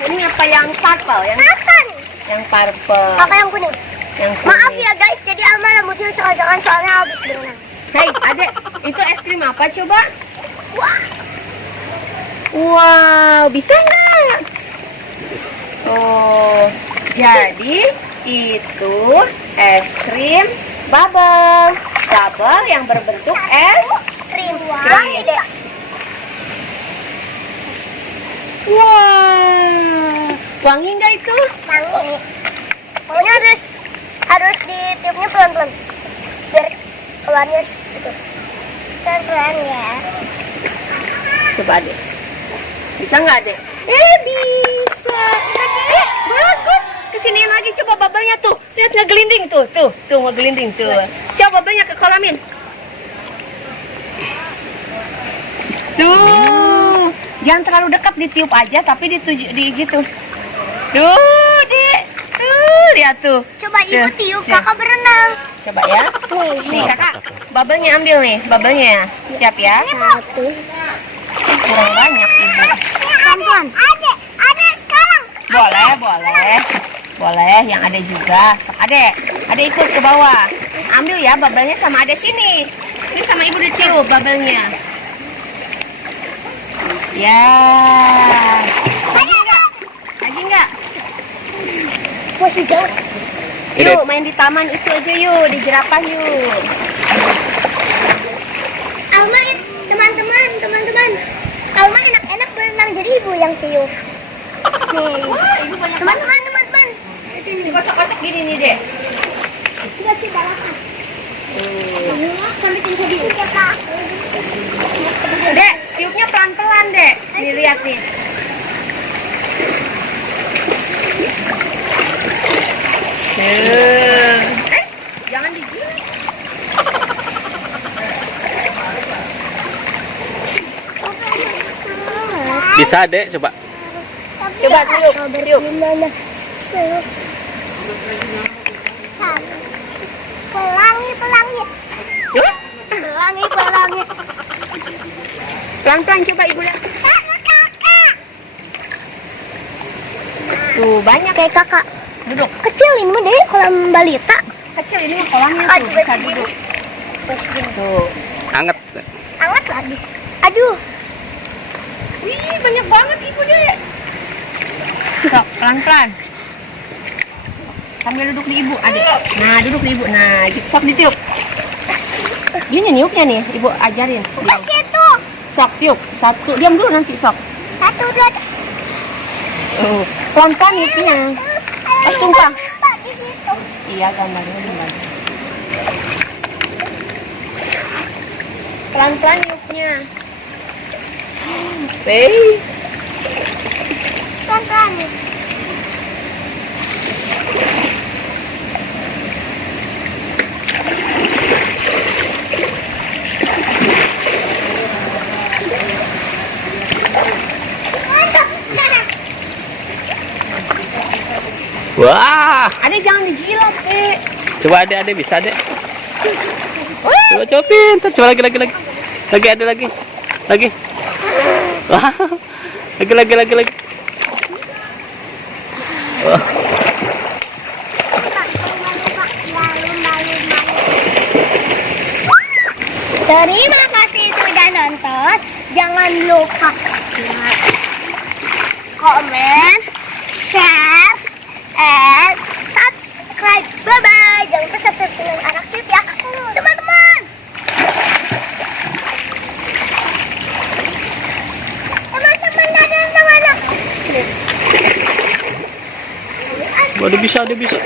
kuning apa yang purple? Yang purple. Kakak yang kuning. Yang kuning. Maaf ya guys, jadi Alma rambutnya cocok-cocokan soalnya habis berenang. Hei, adek, itu es krim apa coba? Wah, Wow, bisa nggak? Oh, jadi itu es krim bubble. Bubble yang berbentuk es. krim. Krim. Wow, wangi nggak itu? Wangi. Pokoknya harus ditiupnya pelan-pelan biar keluarnya gitu. Pelan-pelan ya. Coba adek. Bisa nggak adek? Bisa. Bagus. Kesiniin lagi coba bubble-nya tuh. Lihat ngegelinding tuh. Tuh ngegelinding tuh. Coba bubble-nya ke kolamin. Tuh. Jangan terlalu dekat, ditiup aja tapi di gitu. Tuh, Dek. Tuh, lihat tuh. Coba ibu Tuh, tiup, siap. kakak berenang. Coba ya. Nih, Kakak. Bubble-nya ambil nih, bubble-nya ya. Siap ya? Satu. Kurang banyak, Ibu. Pelan-pelan. Ada sekarang. Boleh, yang ada juga. Sok adek ikut ke bawah. Ambil ya bubble-nya sama adek sini. Ini sama ibu ditiup bubble-nya. Ya. Lagi enggak? Masih jauh. Yuk main di taman itu aja yuk, di jerapah yuk. Alma, teman-teman. Alma enak-enak berenang, jadi ibu yang tiup. Nih. Wah, ibu banyak Teman-teman. kocok-kocok gini nih, Dek. Coba lakukan. Sampai tinggal di Kak. Dek, tiupnya pelan-pelan, Dek. Nih lihat nih. Jangan digiling. Bisa, Dek, coba. Coba tiup. Pelangi. Pelan-pelan coba ibu lihat. Tuh banyak Kayak kakak. duduk. Kecil ini mah deh kolam balita. Kecil ini mah kolamnya Ah, tuh juga bisa segini. duduk. Terus Tuh. Hangat. hangat lagi. Aduh. Wih, banyak banget ibu deh. Sok, pelan-pelan. Sambil duduk di ibu, adik. Nah, duduk di ibu. Nah, gitu. Sok ditiup. Gini niupnya nih, ibu ajarin. Ke situ. Sok tiup. Satu, diam dulu nanti sok. 1, 2, 3. Pelan-pelan niupnya. Pas tumpah. Di situ. Iya, gambarnya gimana? Pelan-pelan niupnya. Pelan-pelan. Wah, Adek jangan dijilat, Dek. coba Dek, bisa, Dek. Coba pintar, coba lagi. Lagi ada lagi. Wah. Lagi. Wah. Terima kasih sudah nonton. Jangan lupa like, comment, share, and subscribe. Bye-bye. Jangan lupa subscribe channel Anak Cute ya, teman-teman. Teman-teman, dadah teman-teman. Wah, dia bisa.